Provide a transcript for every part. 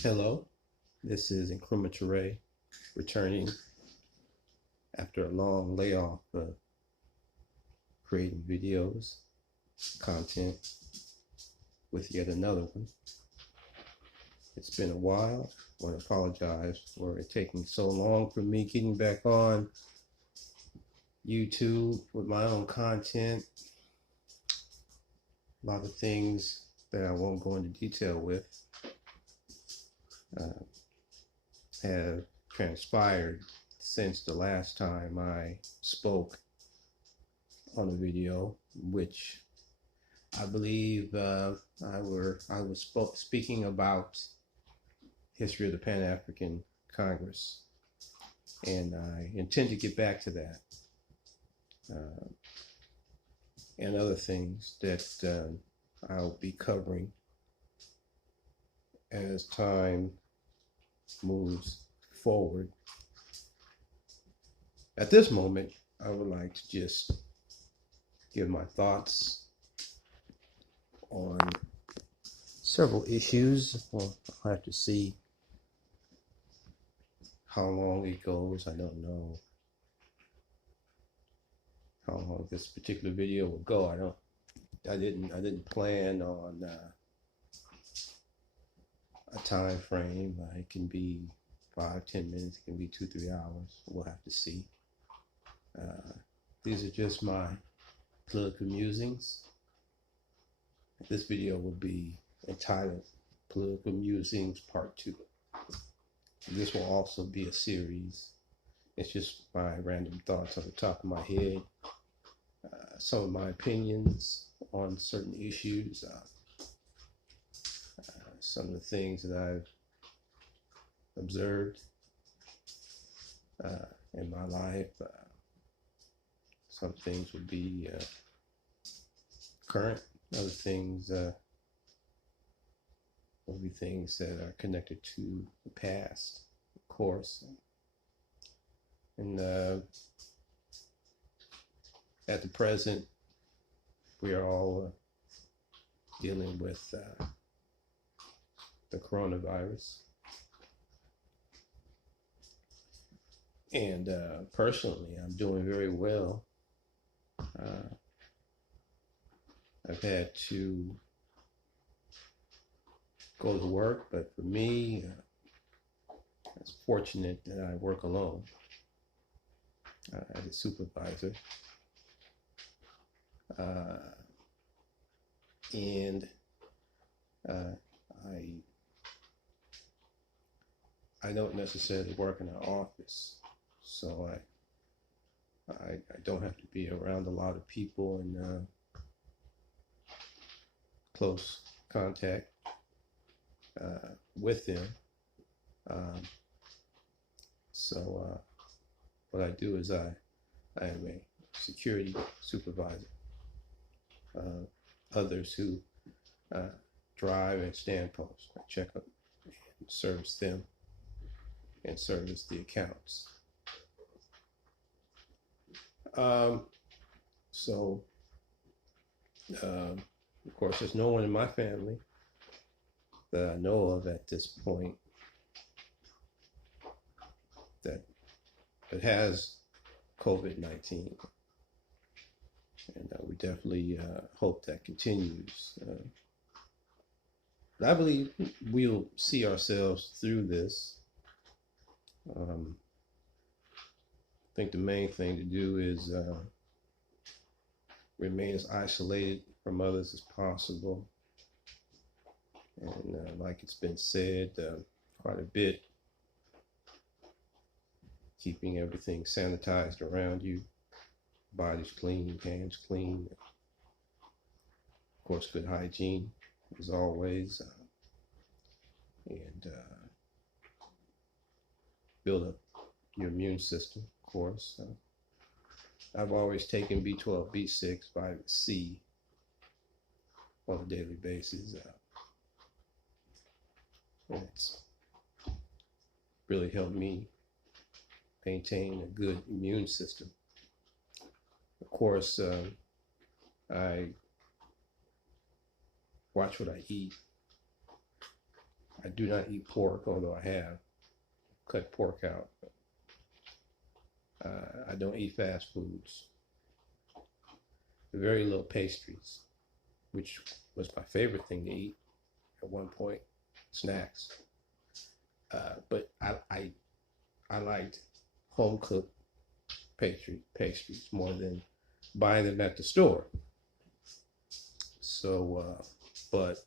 Hello, this is Incrementure returning after a long layoff of creating videos, content with yet another one. It's been a while. I want to apologize for it taking so long for me getting back on YouTube with my own content. A lot of things that I won't go into detail with have transpired since the last time I spoke on a video, which I believe I was speaking about history of the Pan-African Congress, and I intend to get back to that and other things that I'll be covering as time moves forward. At this moment, I would like to just give my thoughts on several issues. Well, I'll have to see how long it goes. I don't know how long this particular video will go. I didn't plan on a time frame. It can be 5-10 minutes. It can be 2-3 hours. We'll have to see. These are just my political musings. This video will be entitled Political Musings Part 2. This will also be a series. It's just my random thoughts on the top of my head, some of my opinions on certain issues, some of the things that I've observed in my life. Some things will be current, other things will be things that are connected to the past, of course. And at the present, we are all dealing with the coronavirus. And personally, I'm doing very well. I've had to go to work, but for me, it's fortunate that I work alone as a supervisor. And I don't necessarily work in an office, so I don't have to be around a lot of people in close contact with them. So what I do is I am a security supervisor. Others who drive and stand post, I check up and service them and service the accounts. Of course, there's no one in my family that I know of at this point that has COVID-19. And we definitely hope that continues. But I believe we'll see ourselves through this. I think the main thing to do is remain as isolated from others as possible. And like it's been said quite a bit, keeping everything sanitized around you, bodies clean, hands clean. Of course, good hygiene as always. And build up your immune system, of course. I've always taken B12, B6, vitamin C on a daily basis. And it's really helped me maintain a good immune system. Of course, I watch what I eat. I do not eat pork, although I have cut pork out. I don't eat fast foods. Very little pastries, which was my favorite thing to eat at one point. Snacks, but I liked home cooked pastries more than buying them at the store. So, but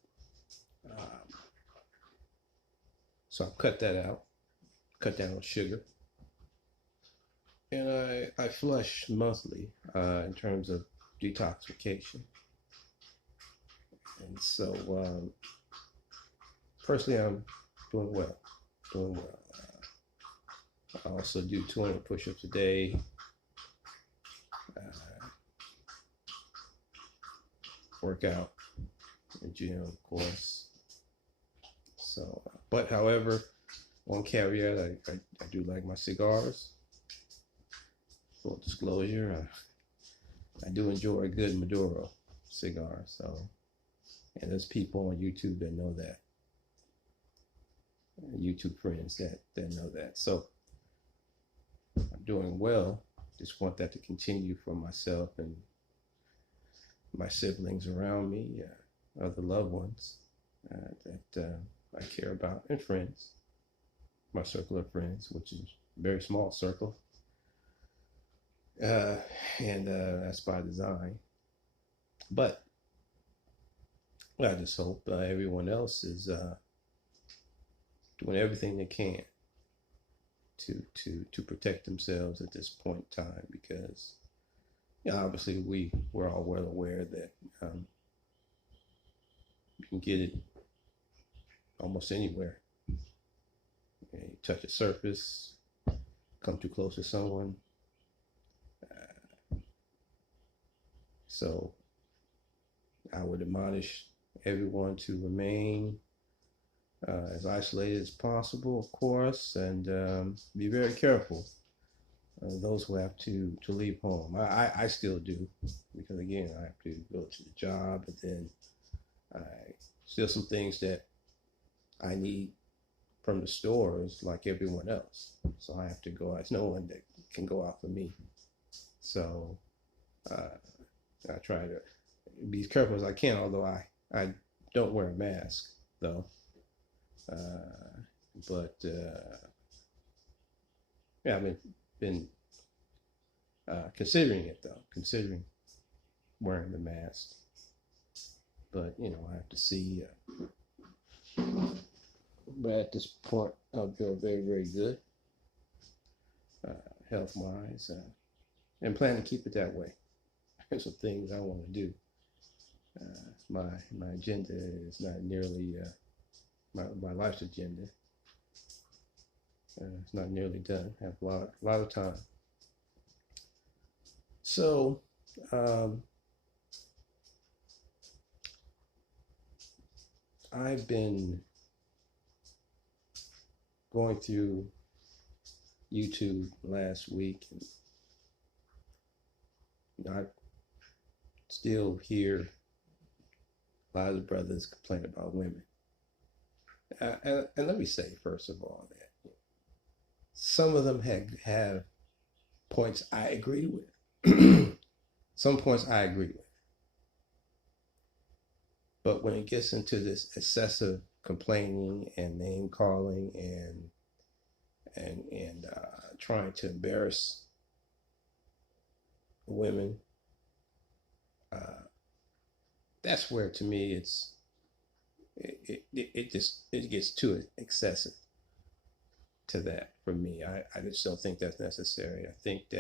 so I cut that out, cut down on sugar, and I flush monthly in terms of detoxification. And so, personally, I'm doing well, doing well. I also do 200 push-ups a day. Work out in the gym, of course. So, but however, one caveat, I do like my cigars. Full disclosure, I do enjoy a good Maduro cigar. So, and there's people on YouTube that know that. YouTube friends that know that. So, I'm doing well. Just want that to continue for myself and my siblings around me, other loved ones that I care about, and friends. My circle of friends, which is a very small circle, and that's by design. But I just hope everyone else is doing everything they can to protect themselves at this point in time, because obviously we're all well aware that you can get it almost anywhere. You touch a surface, come too close to someone. So I would admonish everyone to remain as isolated as possible, of course, and be very careful. Those who have to leave home. I still do, because again, I have to go to the job, and then still some things that I need from the stores like everyone else. So I have to go out. There's no one that can go out for me. So I try to be as careful as I can, although I don't wear a mask though. But yeah, I've been considering it though, considering wearing the mask. But I have to see. But at this point, I feel very, very good, health-wise, and plan to keep it that way. There's some things I want to do. My agenda is not nearly my life's agenda. It's not nearly done. I have a lot of time. So I've been going through YouTube last week, and I still hear a lot of the brothers complain about women. And let me say, first of all, that some of them have points I agree with. Some points I agree with. But when it gets into this excessive complaining and name calling and trying to embarrass women, that's where, to me, it gets too excessive to that for me. I just don't think that's necessary. I think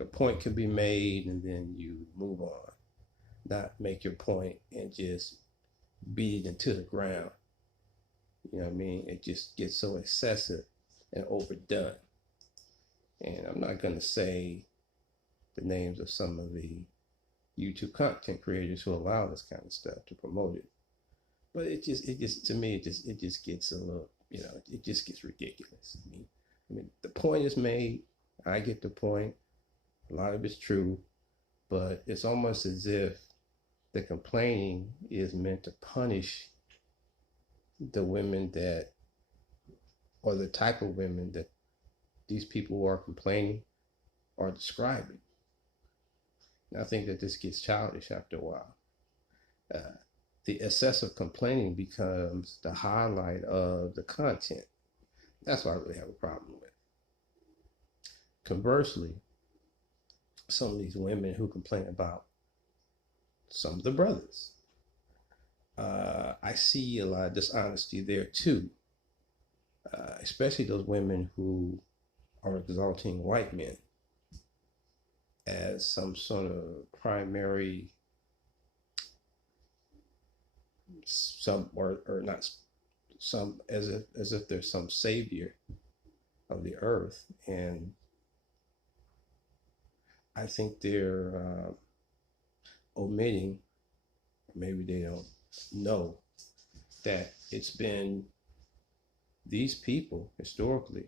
a point can be made and then you move on, not make your point and just beat it into the ground. You know what I mean? It just gets so excessive and overdone. And I'm not going to say the names of some of the YouTube content creators who allow this kind of stuff to promote it. But it just to me, it just gets a little, it just gets ridiculous. I mean, the point is made. I get the point. A lot of it's true, but it's almost as if the complaining is meant to punish the women that, or the type of women that these people who are complaining are describing. And I think that this gets childish after a while. Uh, the excessive complaining becomes the highlight of the content. That's what I really have a problem with. Conversely, some of these women who complain about some of the brothers, I see a lot of dishonesty there too, especially those women who are exalting white men as some sort of primary, some or not some, as if there's some savior of the earth. And I think they're omitting, maybe they don't know, that it's been these people historically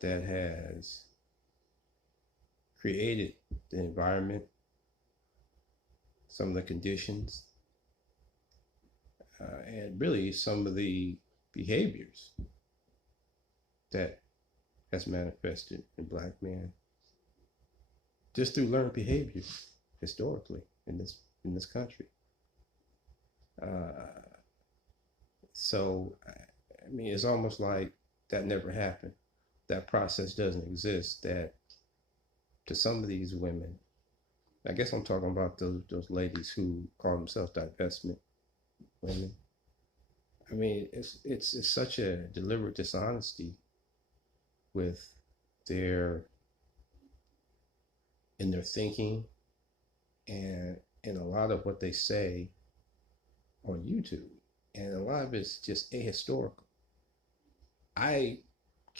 that has created the environment, some of the conditions, and really some of the behaviors that has manifested in black men just through learned behaviors historically in this country. Uh, so, I mean, it's almost like that never happened. That process doesn't exist. That to some of these women, I guess I'm talking about those ladies who call themselves divestment women. I mean, it's such a deliberate dishonesty with their in their thinking and in a lot of what they say on YouTube. And a lot of it's just ahistorical. I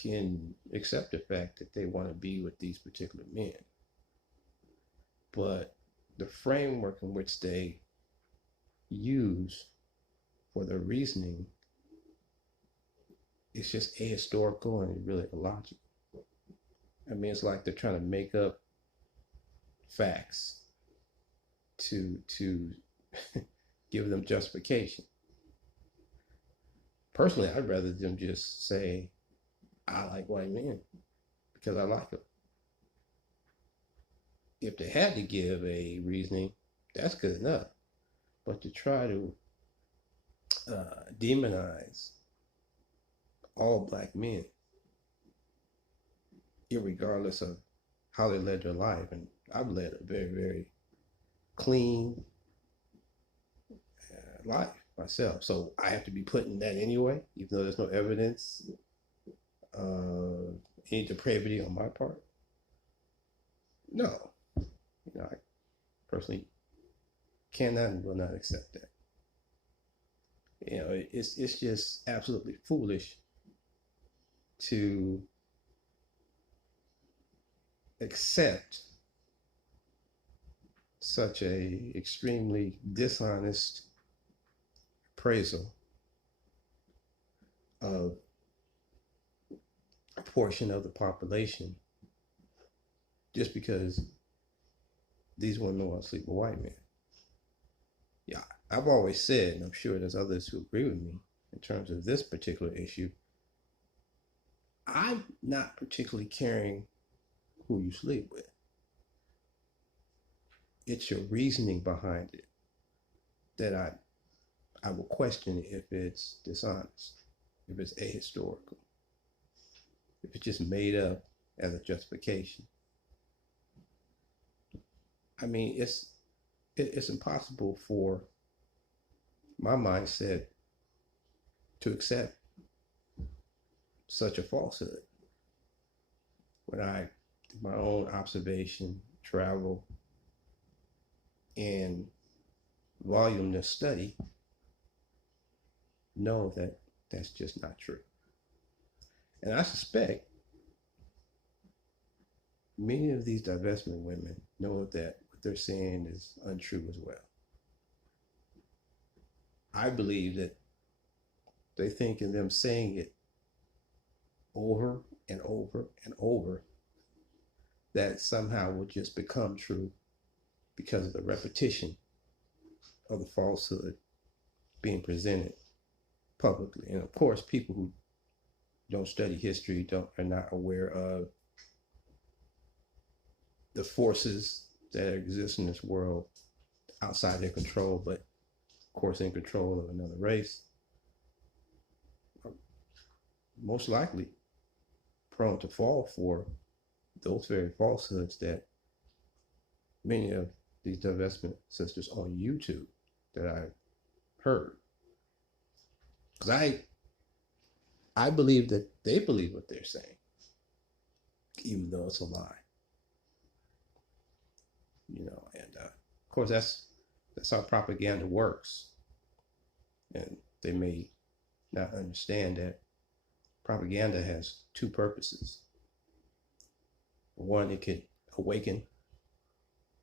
can accept the fact that they want to be with these particular men, but the framework in which they use for their reasoning is just ahistorical and really illogical. I mean, it's like they're trying to make up facts to give them justification. Personally, I'd rather them just say, I like white men because I like them. If they had to give a reasoning, that's good enough. But to try to demonize all black men, irregardless of how they led their life, and I've led a very, very clean life myself, so I have to be putting that anyway, even though there's no evidence of any depravity on my part. No, I personally cannot and will not accept that. It's just absolutely foolish to accept such a extremely dishonest appraisal of a portion of the population just because these women want to sleep with white men. Yeah, I've always said, and I'm sure there's others who agree with me in terms of this particular issue, I'm not particularly caring who you sleep with. It's your reasoning behind it that I will question if it's dishonest, if it's ahistorical, if it's just made up as a justification. I mean, it's impossible for my mindset to accept such a falsehood when I do my own observation, travel, and voluminous study know that that's just not true. And I suspect many of these divestment women know that what they're saying is untrue as well. I believe that they think in them saying it over and over and over that somehow will just become true because of the repetition of the falsehood being presented publicly. And of course, people who don't study history are not aware of the forces that exist in this world outside their control, but of course in control of another race, most likely prone to fall for those very falsehoods that many of these divestment sisters on YouTube that I've heard. Because I believe that they believe what they're saying, even though it's a lie. And of course that's how propaganda works. And they may not understand that propaganda has two purposes. One, it can awaken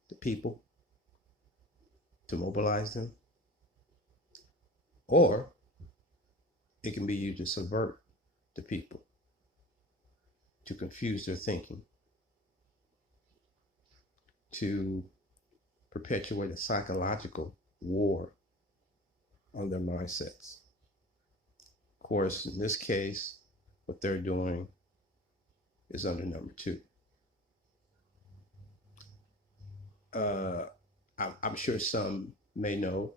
the people to mobilize them, or it can be used to subvert the people, to confuse their thinking, to perpetuate a psychological war on their mindsets. Of course, in this case, what they're doing is under number two. I'm sure some may know,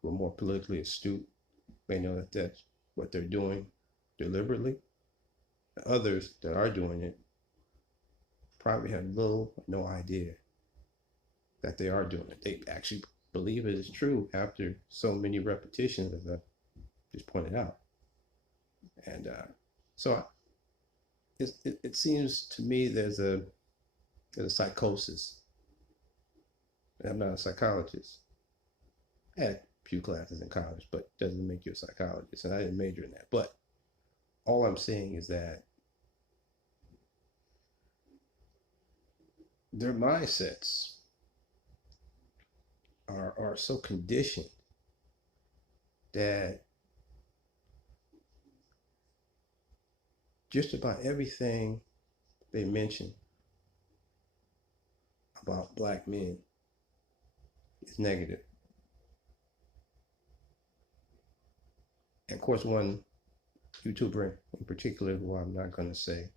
who are more politically astute, may know that that's what they're doing deliberately. Others that are doing it probably have little or no idea that they are doing it. They actually believe it is true after so many repetitions, as I just pointed out. And so it seems to me there's a psychosis. I'm not a psychologist. I had a few classes in college, but it doesn't make you a psychologist, and I didn't major in that. But all I'm saying is that their mindsets are so conditioned that just about everything they mention about black men is negative. And of course, one YouTuber in particular, who I'm not going to say,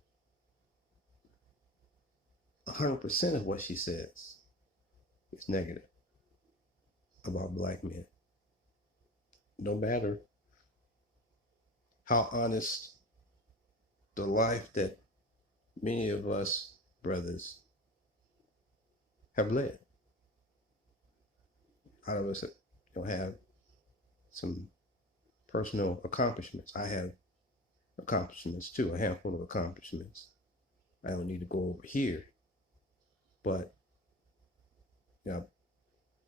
100% of what she says is negative about black men. No matter how honest the life that many of us brothers have led. A lot of us have some personal accomplishments. I have accomplishments too, a handful of accomplishments. I don't need to go over here. But, of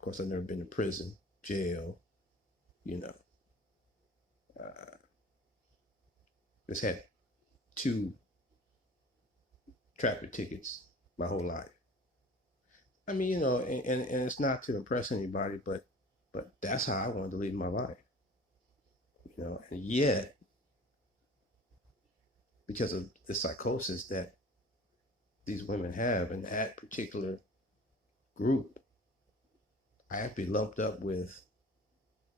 course, I've never been to prison, jail, just had 2 traffic tickets my whole life. I mean, and it's not to impress anybody, but that's how I wanted to live my life. And yet, because of the psychosis that these women have in that particular group, I have to be lumped up with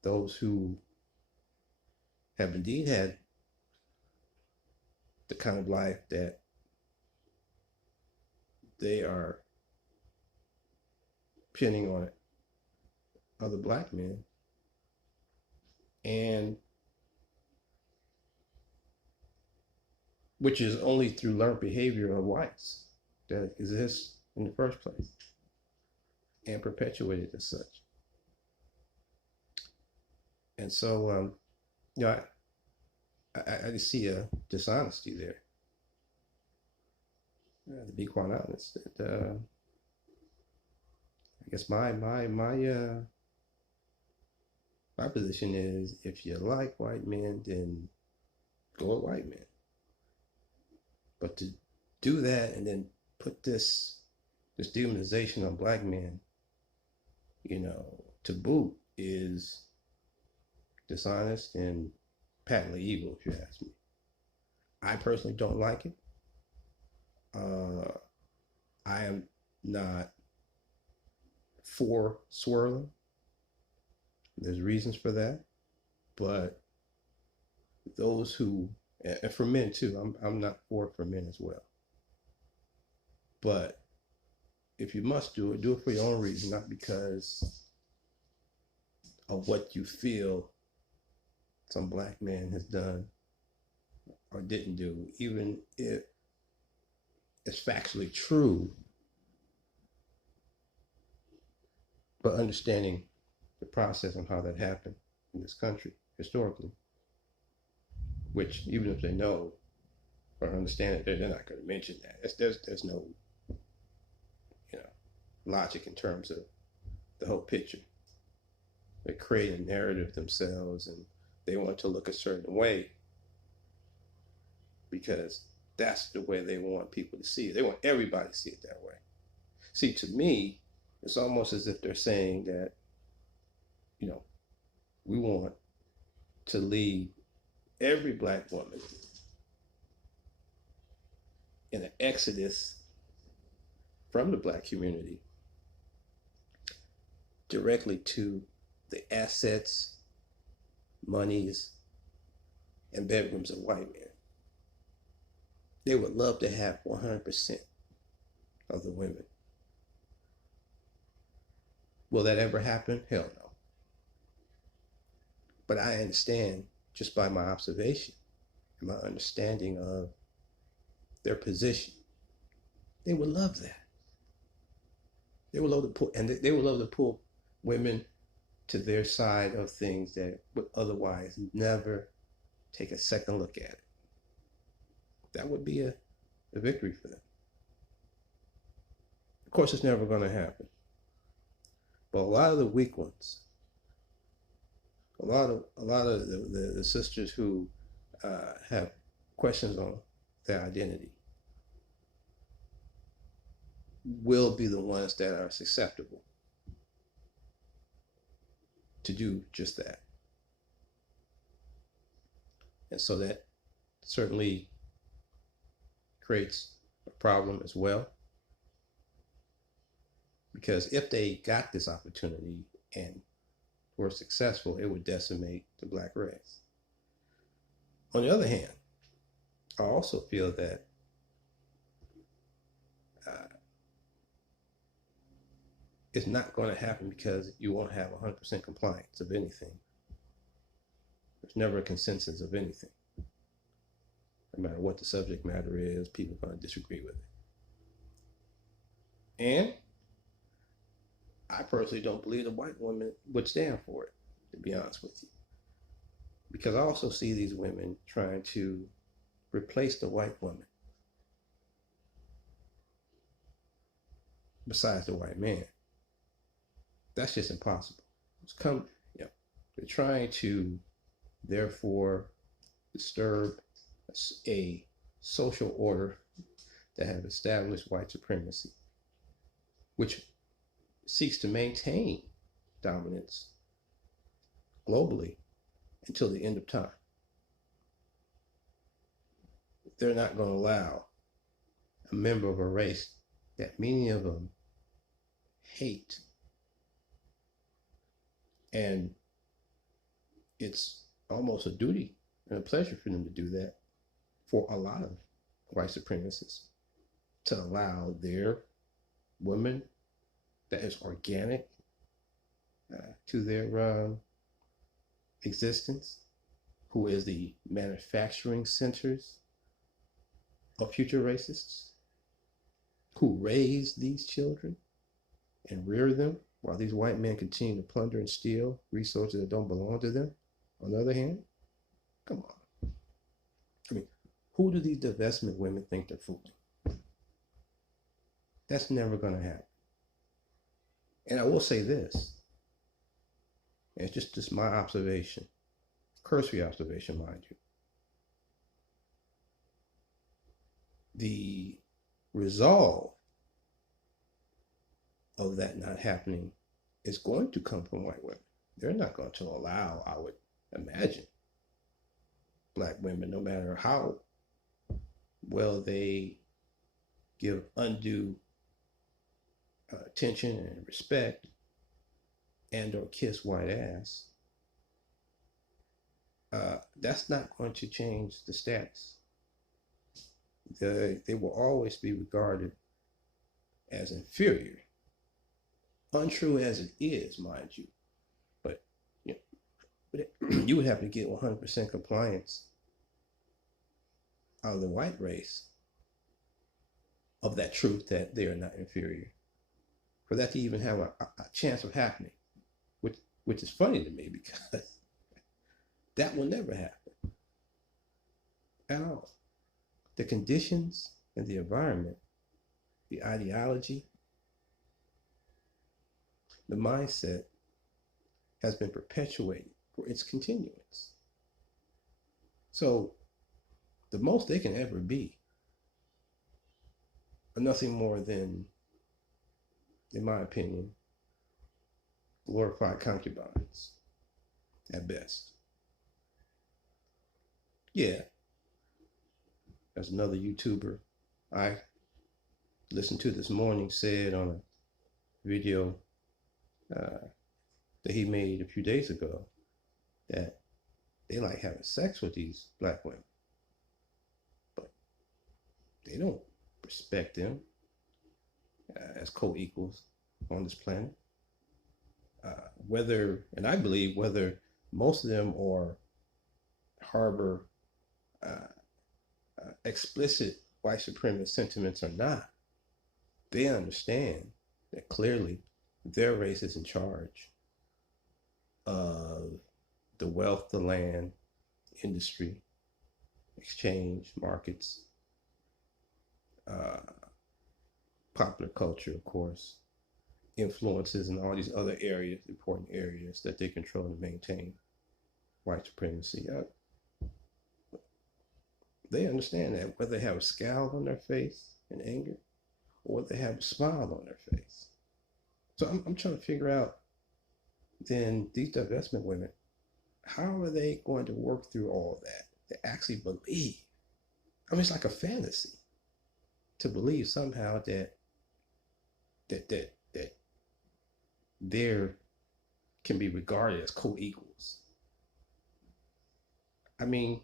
those who have indeed had the kind of life that they are pinning on other black men, and which is only through learned behavior of whites that exists in the first place and perpetuated as such. And so, I just see a dishonesty there. To be quite honest, I guess my position is, if you like white men, then go with white men. But to do that and then put this demonization on black men, to boot, is dishonest and patently evil, if you ask me. I personally don't like it. I am not for swirling. There's reasons for that, but those who, and for men too, I'm not for men as well. But if you must do it for your own reason, not because of what you feel some black man has done or didn't do, even if it's factually true, but understanding the process and how that happened in this country historically, which even if they know or understand it, they're not going to mention that. There's no, you know, logic in terms of the whole picture. They create a narrative themselves, and they want to look a certain way because that's the way they want people to see it. They want everybody to see it that way. See, to me, it's almost as if they're saying that, you know, we want to leave every black woman in an exodus from the black community directly to the assets, monies, and bedrooms of white men. They would love to have 100% of the women. Will that ever happen? Hell no. But I understand just by my observation and my understanding of their position. They would love that. They would love to pull, and they would love to pull women to their side of things that would otherwise never take a second look at it. That would be a victory for them. Of course, it's never going to happen. But a lot of the weak ones, a lot of the sisters who have questions on their identity will be the ones that are susceptible to do just that. And so that certainly creates a problem as well. Because if they got this opportunity and were successful, it would decimate the black race. On the other hand, I also feel that it's not going to happen because you won't have 100% compliance of anything. There's never a consensus of anything. No matter what the subject matter is, people are going to disagree with it. And I personally don't believe the white women would stand for it, to be honest with you. Because I also see these women trying to replace the white woman besides the white man. That's just impossible. They're trying to, therefore, disturb a social order that have established white supremacy, which seeks to maintain dominance globally until the end of time. They're not going to allow a member of a race that many of them hate, and it's almost a duty and a pleasure for them to do that for a lot of white supremacists, to allow their women that is organic to their existence, who is the manufacturing centers of future racists, who raise these children and rear them while these white men continue to plunder and steal resources that don't belong to them. On the other hand, come on. I mean, who do these divestment women think they're fooling? That's never going to happen. And I will say this, and it's just my observation, cursory observation, mind you. The resolve of that not happening is going to come from white women. They're not going to allow, I would imagine, black women, no matter how well they give undue attention and respect and or kiss white ass, that's not going to change the status. They will always be regarded as inferior, untrue as it is, mind you. But you know, but you would have to get 100% compliance out of the white race of that truth that they are not inferior, for that to even have a chance of happening, which is funny to me because that will never happen at all. The conditions and the environment, the ideology, the mindset has been perpetuated for its continuance. So the most they can ever be are nothing more than, in my opinion, glorified concubines at best. Yeah, as another YouTuber I listened to this morning said on a video that he made a few days ago, that they like having sex with these black women, but they don't respect them as co-equals on this planet. And I believe whether most of them are harbor explicit white supremacist sentiments or not, they understand that clearly their race is in charge of the wealth, the land, industry, exchange, markets, popular culture, of course, influences in all these other areas, important areas that they control and maintain white supremacy. They understand that whether they have a scowl on their face in anger or they have a smile on their face. So I'm trying to figure out, then, these divestment women, how are they going to work through all that? They actually believe. I mean, it's like a fantasy to believe somehow that there can be regarded as co-equals. I mean,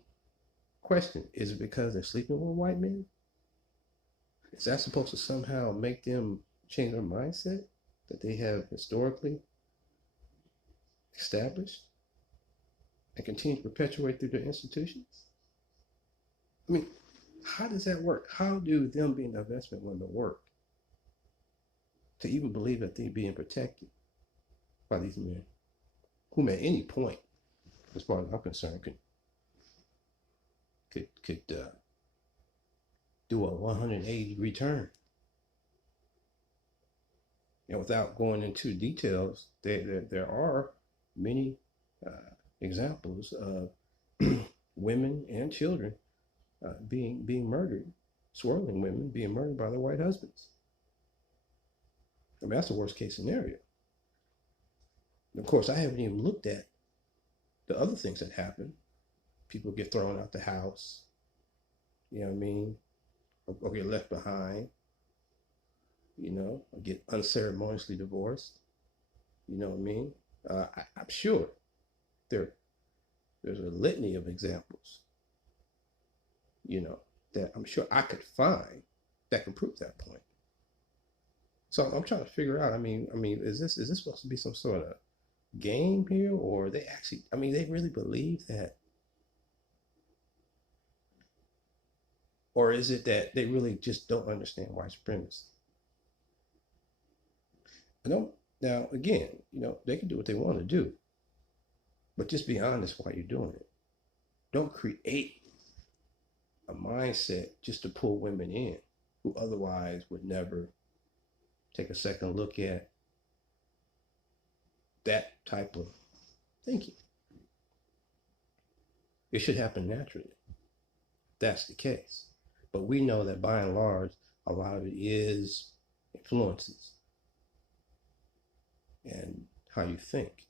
question, is it because they're sleeping with white men? Is that supposed to somehow make them change their mindset that they have historically established and continue to perpetuate through their institutions? I mean, how does that work? How do them being divestment women work to even believe that they're being protected by these men, whom at any point, as far as I'm concerned, could do a 180-degree turn? And without going into details, there are many examples of women and children being murdered, swirling women being murdered by their white husbands. I mean, that's the worst case scenario. And of course, I haven't even looked at the other things that happen. People get thrown out the house, you know what I mean, or get left behind, you know, or get unceremoniously divorced, you know what I mean. I'm sure there's a litany of examples, you know, that I'm sure I could find that can prove that point. So I'm trying to figure out. I mean, is this supposed to be some sort of game here, or they actually? I mean, they really believe that, or is it that they really just don't understand white supremacy? I don't. Now, again, you know, they can do what they want to do, but just be honest while you're doing it. Don't create a mindset just to pull women in who otherwise would never take a second look at that type of thinking. It should happen naturally. That's the case. But we know that by and large, a lot of it is influences and how you think.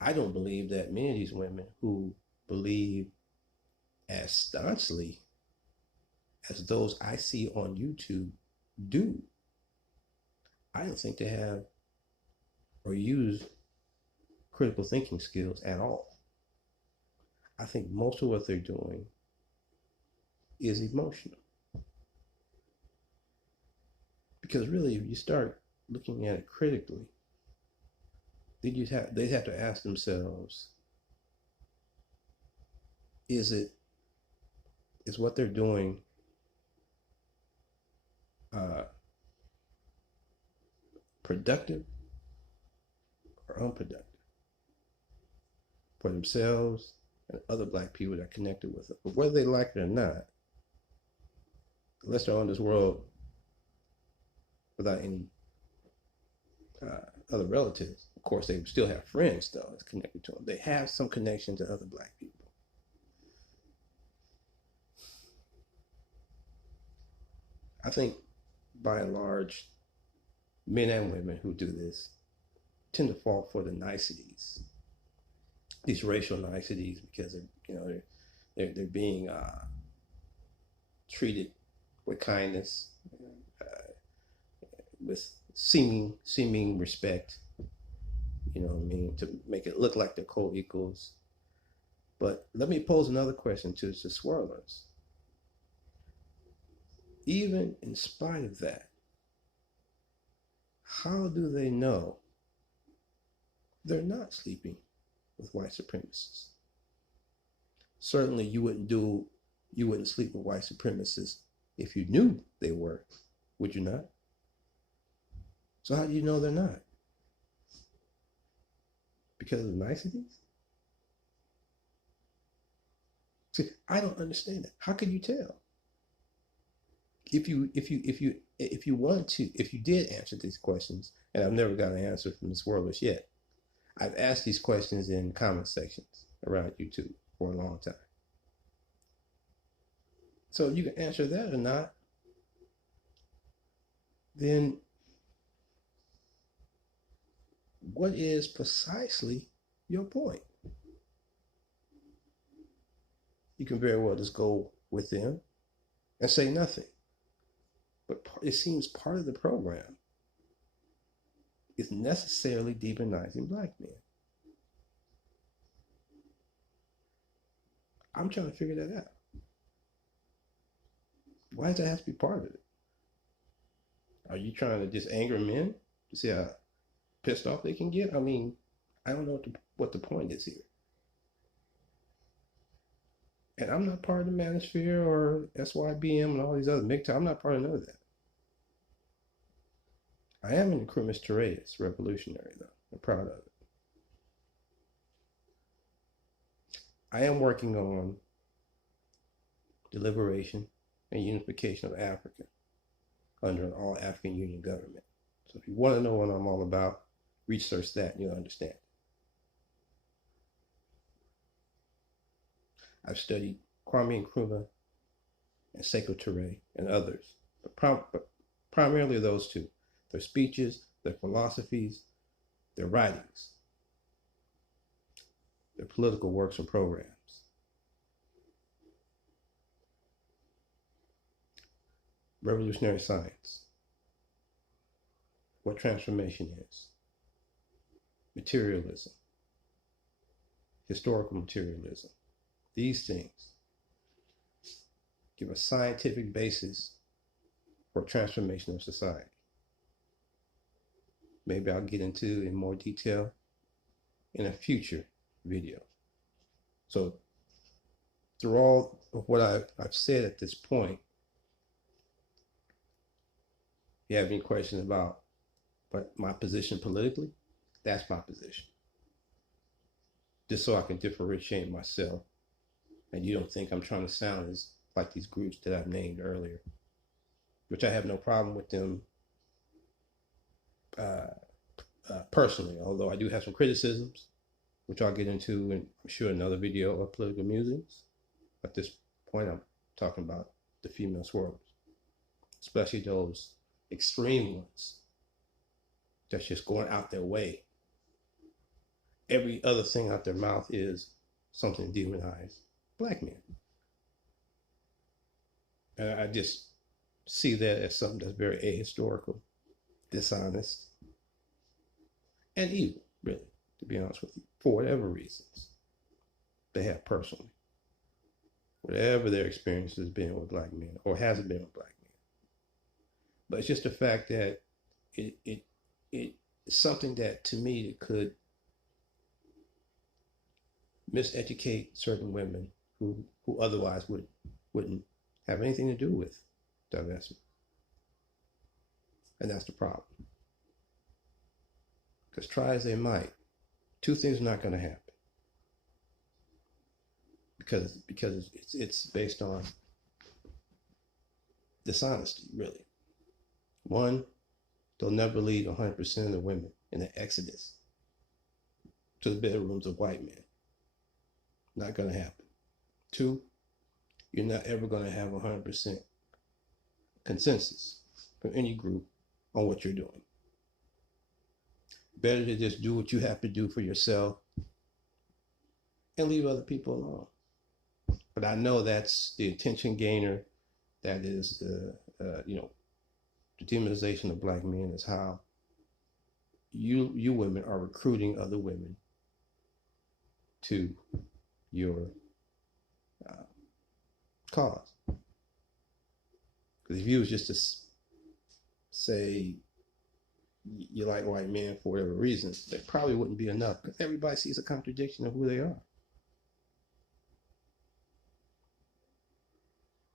I don't believe that many of these women who believe as staunchly as those I see on YouTube do, I don't think they have or use critical thinking skills at all. I think most of what they're doing is emotional. Because really, if you start looking at it critically, they have to ask themselves, is it is what they're doing uh, productive or unproductive for themselves and other black people that are connected with them? But whether they like it or not, unless they're on this world without any other relatives, of course they still have friends though that's connected to them. They have some connection to other black people. I think by and large, men and women who do this tend to fall for the niceties, these racial niceties, because they're being treated with kindness, uh, with seeming respect. You know what I mean, to make it look like they're co-equals. But let me pose another question to the swirlers. Even in spite of that, how do they know they're not sleeping with white supremacists? Certainly you wouldn't sleep with white supremacists if you knew they were, would you not? So how do you know they're not? Because of niceties? See, I don't understand that. How can you tell? If you did answer these questions, and I've never got an answer from the swirlers yet, I've asked these questions in comment sections around YouTube for a long time. So if you can answer that or not, then what is precisely your point? You can very well just go with them and say nothing. But it seems part of the program is necessarily demonizing black men. I'm trying to figure that out. Why does that have to be part of it? Are you trying to just anger men to see how pissed off they can get? I mean, I don't know what the point is here. And I'm not part of the Manosphere or SYBM and all these other MGTOW. I'm not part of none of that. I am an Incrumis Terraeus revolutionary, though. I'm proud of it. I am working on the liberation and unification of Africa under an all-African Union government. So if you want to know what I'm all about, research that and you'll understand. I've studied Kwame Nkrumah and Sekou Touré and others, but primarily those two. Their speeches, their philosophies, their writings, their political works and programs. Revolutionary science, what transformation is, materialism, historical materialism. These things give a scientific basis for transformation of society. Maybe I'll get into in more detail in a future video. So through all of what I've said at this point, if you have any questions about my position politically, that's my position. Just so I can differentiate myself and you don't think I'm trying to sound as like these groups that I've named earlier, which I have no problem with them personally, although I do have some criticisms, which I'll get into in, I'm sure, another video of Political Musings. At this point, I'm talking about the female swirlers, especially those extreme ones that's just going out their way. Every other thing out their mouth is something to demonize black men. And I just see that as something that's very ahistorical, dishonest, and evil, really, to be honest with you, for whatever reasons. they have personally, whatever their experience has been with black men or hasn't been with black men. But it's just the fact that it's something that to me it could miseducate certain women who otherwise wouldn't have anything to do with divestment. And that's the problem. Because try as they might, two things are not going to happen. Because it's based on dishonesty, really. One, they'll never lead 100% of the women in the exodus to the bedrooms of white men. Not going to happen. Two, you're not ever going to have 100% consensus from any group on what you're doing. Better to just do what you have to do for yourself and leave other people alone. But I know that's the attention gainer. That is the demonization of black men is how you women are recruiting other women to your cause. Because if you was just to say you like white men for whatever reason, that probably wouldn't be enough because everybody sees a contradiction of who they are.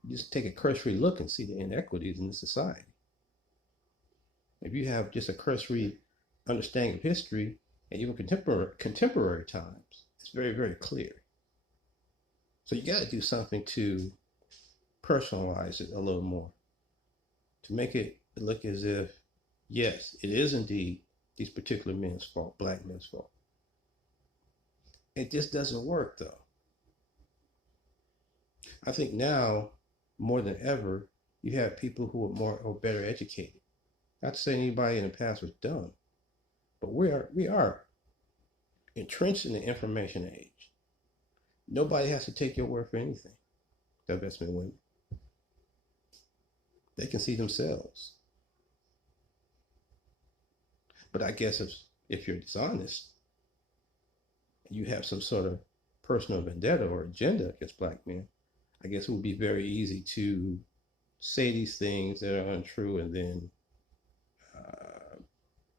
You just take a cursory look and see the inequities in the society. If you have just a cursory understanding of history and even contemporary times, it's very, very clear. So you got to do something to personalize it a little more, to make it look as if, yes, it is indeed these particular men's fault, black men's fault. It just doesn't work, though. I think now, more than ever, you have people who are more or better educated. Not to say anybody in the past was dumb, but we are entrenched in the information age. Nobody has to take your word for anything. Divestment women. They can see themselves. But I guess if you're dishonest, and you have some sort of personal vendetta or agenda against black men, I guess it would be very easy to say these things that are untrue and then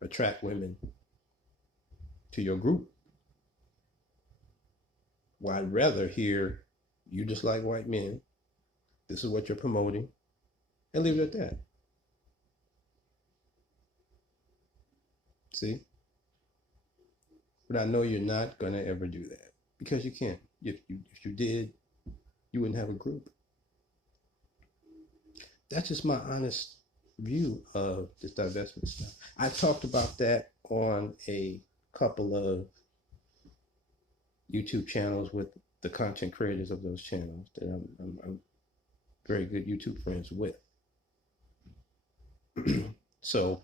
attract women to your group. Well, I'd rather hear you just like white men, this is what you're promoting, and leave it at that. See? But I know you're not going to ever do that because you can't. If you did, you wouldn't have a group. That's just my honest view of this divestment stuff. I talked about that on a couple of YouTube channels with the content creators of those channels that I'm very good YouTube friends with. So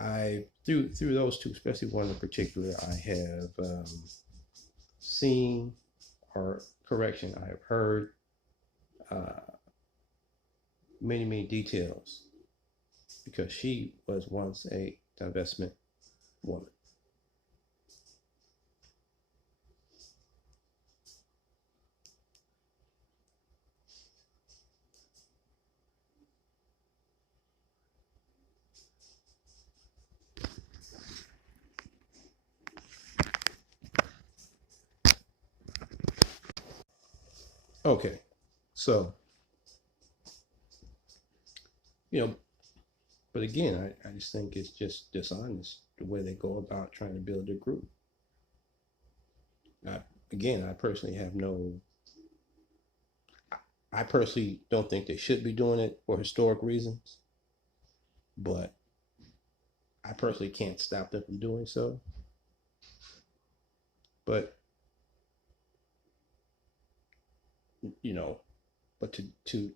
I through those two, especially one in particular, I have seen, or correction, I have heard many details because she was once a divestment woman. Okay, so, but again, I just think it's just dishonest the way they go about trying to build their group. I personally have I personally don't think they should be doing it for historic reasons, but I personally can't stop them from doing so. But but to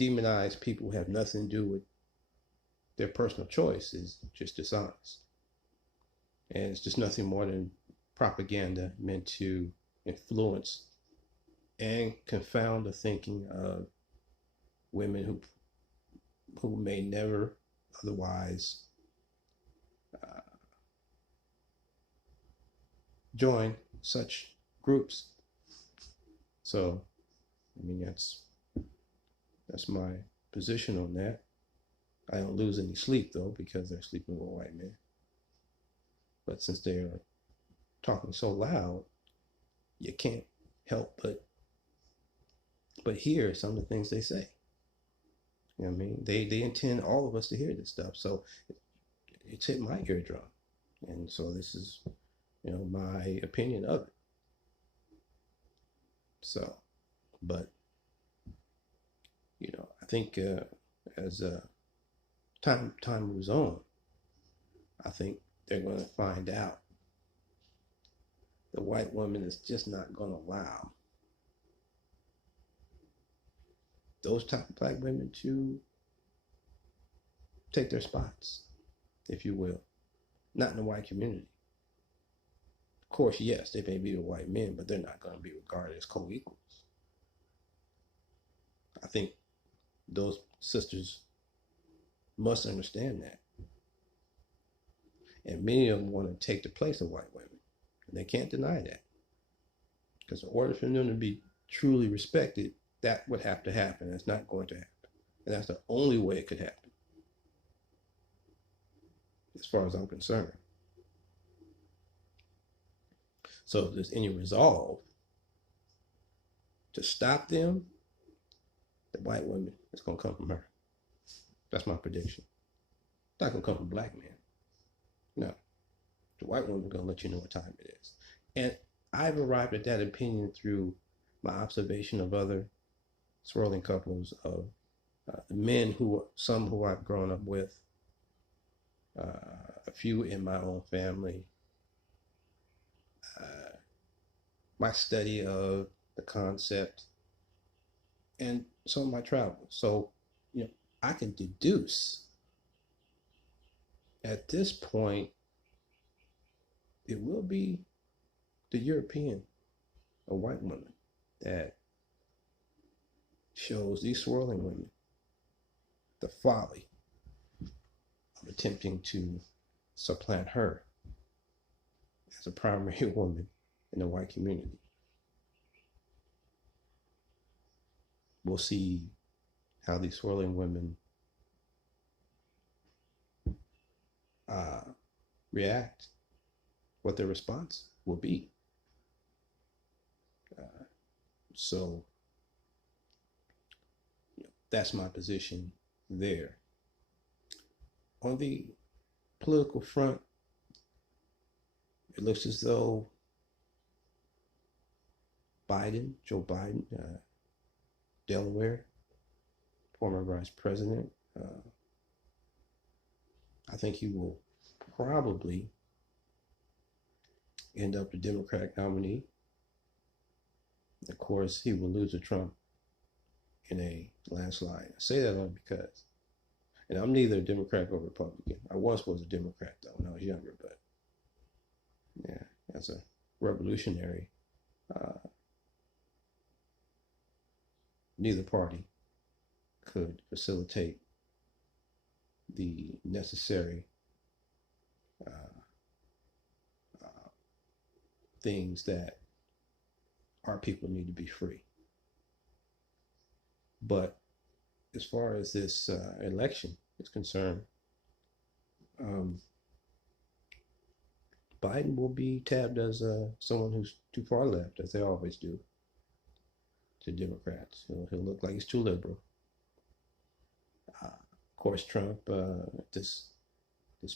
demonize people who have nothing to do with their personal choice is just dishonest. And it's just nothing more than propaganda meant to influence and confound the thinking of women who may never otherwise join such groups. So, I mean, that's my position on that. I don't lose any sleep though because they're sleeping with white men. But since they're talking so loud, you can't help but hear some of the things they say. You know what I mean? They intend all of us to hear this stuff. So it's hit my eardrum. And so this is, my opinion of it. So, but, I think as time moves on, I think they're going to find out the white woman is just not going to allow those type of black women to take their spots, if you will, not in the white community. Of course, yes, they may be the white men, but they're not going to be regarded as co-equals. I think those sisters must understand that. And many of them want to take the place of white women. And they can't deny that. Because in order for them to be truly respected, that would have to happen. It's not going to happen. And that's the only way it could happen, as far as I'm concerned. So if there's any resolve to stop them, the white woman is going to come from her. That's my prediction. It's not going to come from black men. No. The white woman is going to let you know what time it is. And I've arrived at that opinion through my observation of other swirling couples of men some who I've grown up with, a few in my own family, my study of the concept, and some of my travels. So, I can deduce at this point, it will be the European, a white woman, that shows these swirling women the folly of attempting to supplant her as a primary woman in the white community. We'll see how these swirling women react, what their response will be. So that's my position there. On the political front, it looks as though Joe Biden, Delaware, former vice president, I think he will probably end up the Democratic nominee. Of course, he will lose to Trump in a landslide. I say that only because, and I'm neither a Democrat or Republican. I once was a Democrat though when I was younger, but yeah, as a revolutionary, neither party could facilitate the necessary things that our people need to be free. But as far as this election is concerned, Biden will be tabbed as someone who's too far left, as they always do to Democrats. He'll look like he's too liberal. Of course, Trump, at this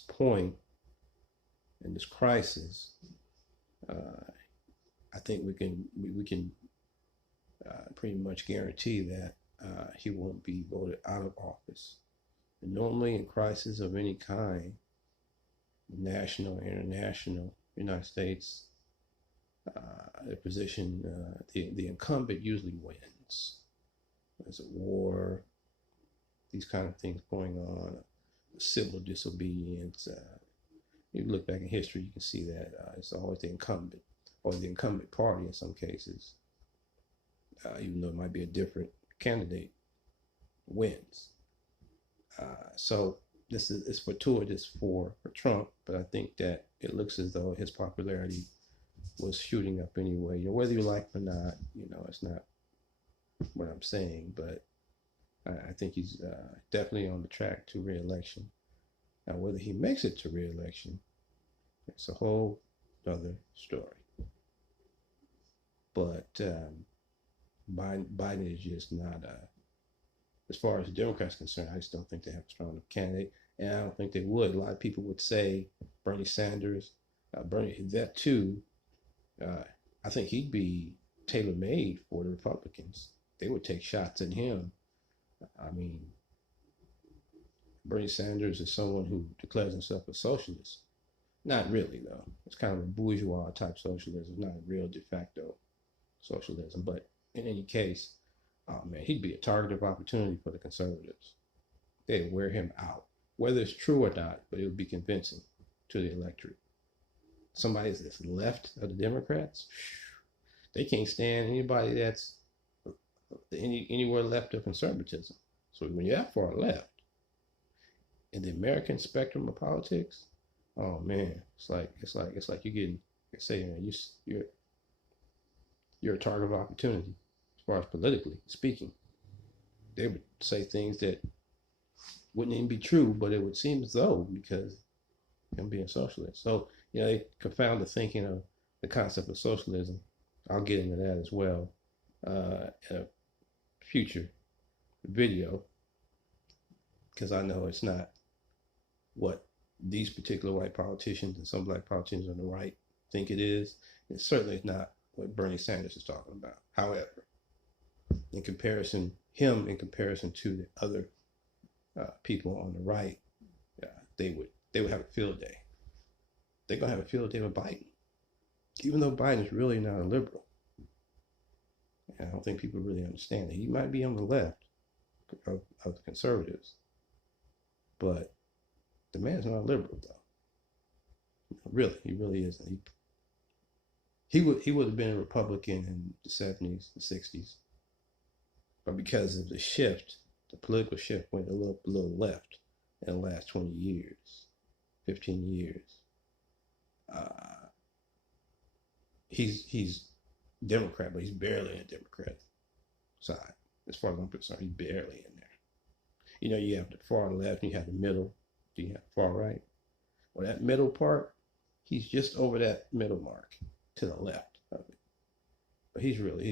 point in this crisis, I think we can pretty much guarantee that he won't be voted out of office. And normally in crisis of any kind, national, international, United States, the position, the incumbent usually wins. There's a war, these kind of things going on, civil disobedience. You look back in history, you can see that it's always the incumbent or the incumbent party in some cases, even though it might be a different candidate, wins. So this is fortuitous for Trump, but I think that it looks as though his popularity was shooting up anyway. Whether you like him or not, it's not what I'm saying, but I think he's definitely on the track to re-election. Now, whether he makes it to re-election, it's a whole other story. But Biden is just not, as far as the Democrats are concerned, I just don't think they have a strong enough candidate. And I don't think they would. A lot of people would say Bernie Sanders, that too, I think he'd be tailor-made for the Republicans. They would take shots at him. I mean, Bernie Sanders is someone who declares himself a socialist. Not really, though. It's kind of a bourgeois type socialism, not a real de facto socialism. But in any case, oh man, he'd be a target of opportunity for the conservatives. They'd wear him out, whether it's true or not, but it would be convincing to the electorate. Somebody that's left of the Democrats, they can't stand anybody that's anywhere left of conservatism. So when you're that far left in the American spectrum of politics, oh man, it's like you're getting, say, man, you're a target of opportunity as far as politically speaking. They would say things that wouldn't even be true, but it would seem as though, because him being socialist. So they confound the thinking of the concept of socialism. I'll get into that as well in a future video, because I know it's not what these particular white politicians and some black politicians on the right think it is. It certainly is not what Bernie Sanders is talking about. However, in comparison to the other people on the right, they would have a field day. They're gonna have a field day with Biden, even though Biden is really not a liberal. And I don't think people really understand that. He might be on the left of the conservatives, but the man's not a liberal, though. Really, he really isn't. He would have been a Republican in the 70s, the 60s, but because of the shift, the political shift went a little left in the last 20 years, 15 years. He's Democrat, but he's barely in the Democrat side. As far as I'm concerned, he's barely in there. You have the far left, and you have the middle, then you have the far right. Well, that middle part, he's just over that middle mark to the left of it. But he's really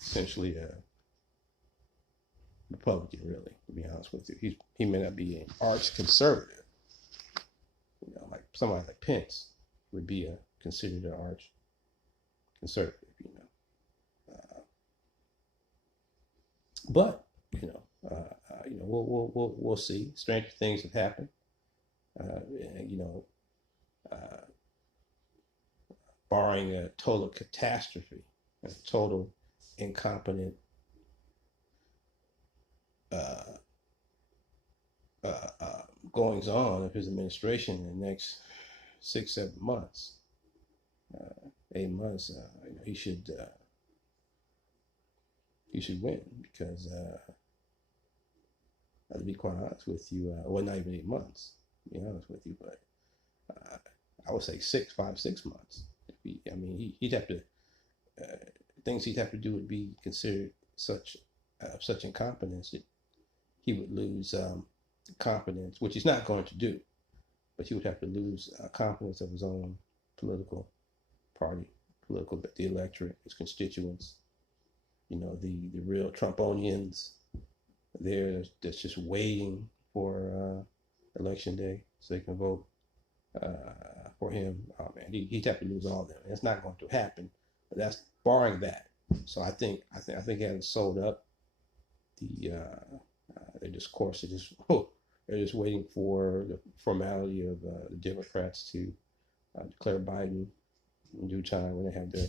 essentially a Republican, really, to be honest with you. He may not be an arch conservative. Like somebody like Pence would be considered an arch conservative, but we'll see. Stranger things have happened. Barring a total catastrophe, a total incompetent goings on of his administration in the next 6-7 months, 8 months, he should win, because to be quite honest with you, well, not even 8 months, to be honest with you, but I would say 5, 6 months. He'd have to, things he'd have to do would be considered such incompetence that he would lose confidence, which he's not going to do, but he would have to lose confidence of his own political party, the electorate, his constituents, the real Trumponians there that's just waiting for election day so they can vote for him. Oh man, he'd have to lose all of them. It's not going to happen, but that's barring that. So I think he has sold up their discourse. They're just waiting for the formality of the Democrats to declare Biden in due time when they have their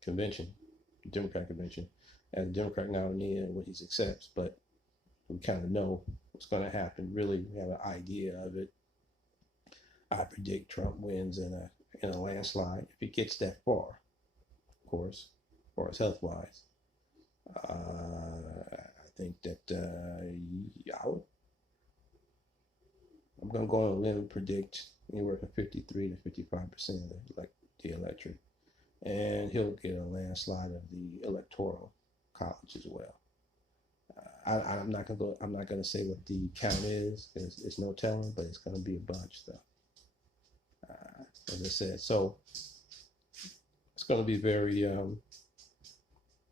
convention, Democrat convention, as a Democrat nominee, and what he accepts. But we kind of know what's going to happen. Really, we have an idea of it. I predict Trump wins in a landslide if he gets that far, of course, as far as health-wise. I think that I'm gonna go on a limb and predict anywhere from 53 to 55% of the electorate, and he'll get a landslide of the electoral college as well. I'm not gonna go. I'm not gonna say what the count is. It's no telling, but it's gonna be a bunch, though. As I said, so it's gonna be very.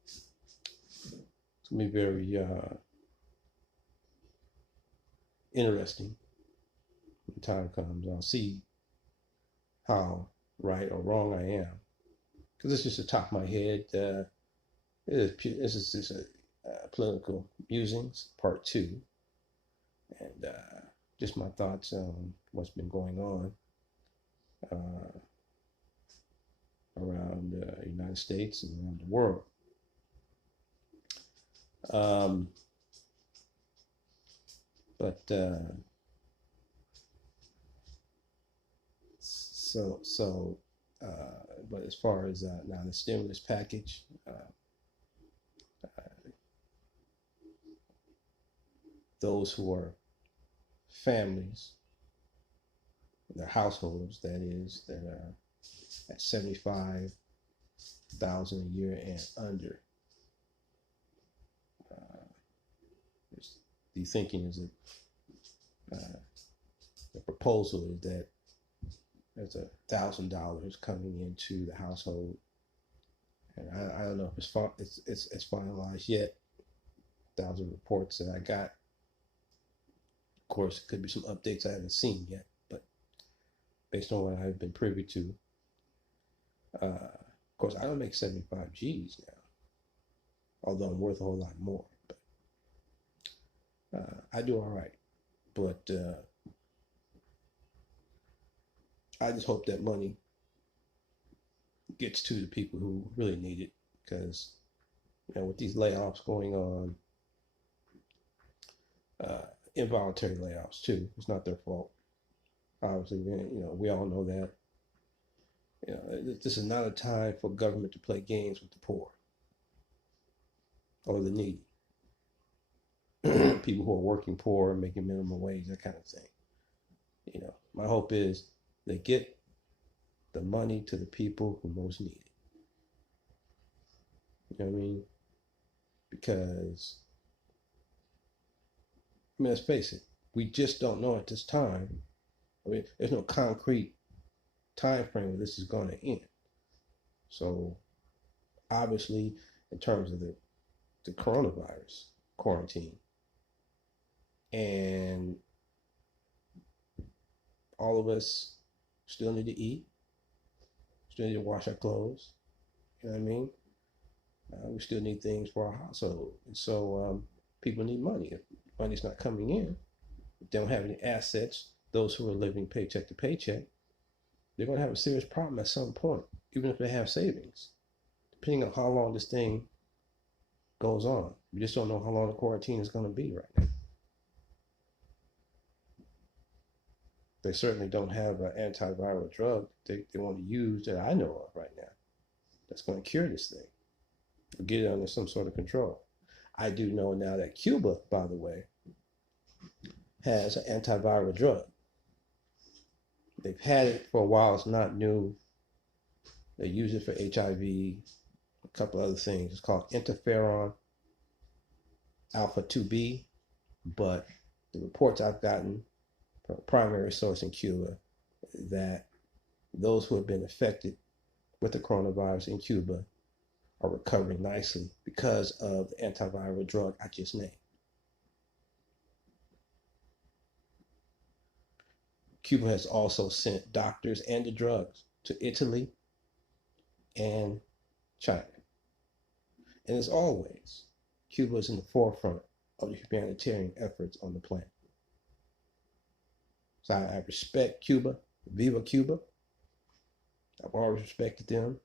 It's gonna be very interesting when the time comes. I'll see how right or wrong I am, because it's just the top of my head. This is just a political musings part 2, and just my thoughts on what's been going on around the United States and around the world. But but as far as now the stimulus package, those who are families, their households, that is, that are at 75,000 a year and under. The thinking is that the proposal is that there's $1,000 coming into the household, and I don't know if it's finalized yet. 1,000 reports that I got. Of course, it could be some updates I haven't seen yet, but based on what I've been privy to, of course, I don't make 75 G's now, although I'm worth a whole lot more. But I do all right. But I just hope that money gets to the people who really need it, because with these layoffs going on, involuntary layoffs too, it's not their fault. Obviously, we all know that. This is not a time for government to play games with the poor or the needy. People who are working poor, making minimum wage, that kind of thing. My hope is they get the money to the people who most need it. You know what I mean? Because, let's face it, we just don't know at this time. There's no concrete time frame where this is going to end. So, obviously, in terms of the coronavirus quarantine, and all of us still need to eat, still need to wash our clothes. You know what I mean? We still need things for our household, and so people need money. If money's not coming in, if they don't have any assets, those who are living paycheck to paycheck, they're going to have a serious problem at some point, even if they have savings, depending on how long this thing goes on. We just don't know how long the quarantine is going to be right now. They certainly don't have an antiviral drug they want to use that I know of right now that's going to cure this thing or get it under some sort of control. I do know now that Cuba, by the way, has an antiviral drug. They've had it for a while. It's not new. They use it for HIV, a couple other things. It's called interferon alpha 2B, but the reports I've gotten from a primary source in Cuba that those who have been affected with the coronavirus in Cuba are recovering nicely because of the antiviral drug I just named. Cuba has also sent doctors and the drugs to Italy and China. And as always, Cuba is in the forefront of the humanitarian efforts on the planet. So I respect Cuba. Viva Cuba. I've always respected them.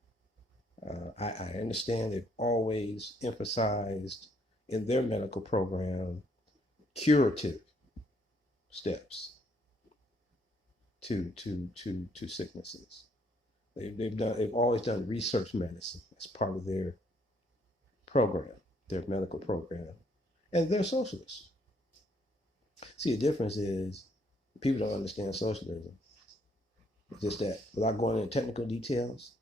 I understand they've always emphasized in their medical program curative steps to sicknesses. They've always done research medicine as part of their program, their medical program, and they're socialists. See, the difference is People don't understand socialism. It's just that without going into technical details,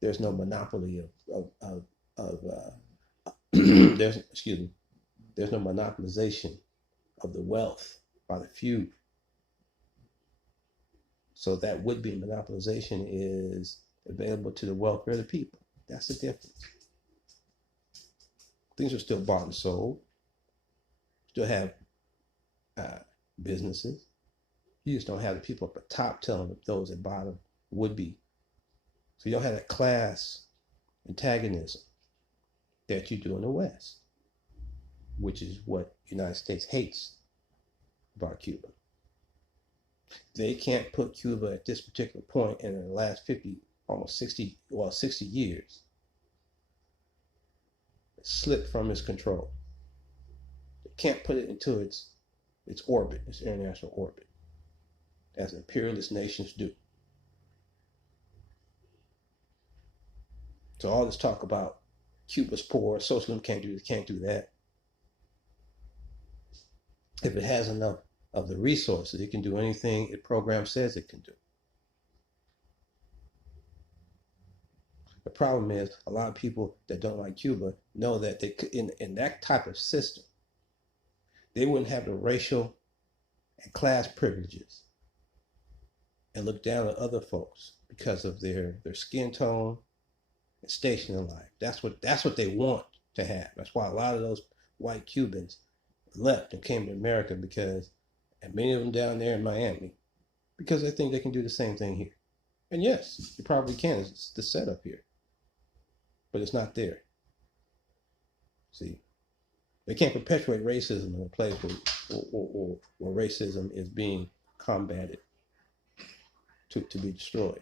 there's no monopoly there's there's no monopolization of the wealth by the few. So that would-be monopolization is available to the welfare of the people. That's the difference. Things are still bought and sold. Still have businesses. You just don't have the people at the top telling those at bottom would be. So you don't have that class antagonism that you do in the West, which is what the United States hates about Cuba. They can't put Cuba at this particular point in the last 50, almost 60 years. It slipped from its control. They can't put it into its orbit, its international orbit, as imperialist nations do. So all this talk about Cuba's poor, socialism can't do that. If it has enough of the resources, it can do anything its program says it can do. The problem is a lot of people that don't like Cuba know that they could, in that type of system, they wouldn't have the racial and class privileges and look down at other folks because of their skin tone and station in life. That's what they want to have. That's why a lot of those white Cubans left and came to America, because, and many of them down there in Miami, because they think they can do the same thing here. And yes, you probably can. It's the setup here, but it's not there. See, they can't perpetuate racism in a place where racism is being combated to be destroyed.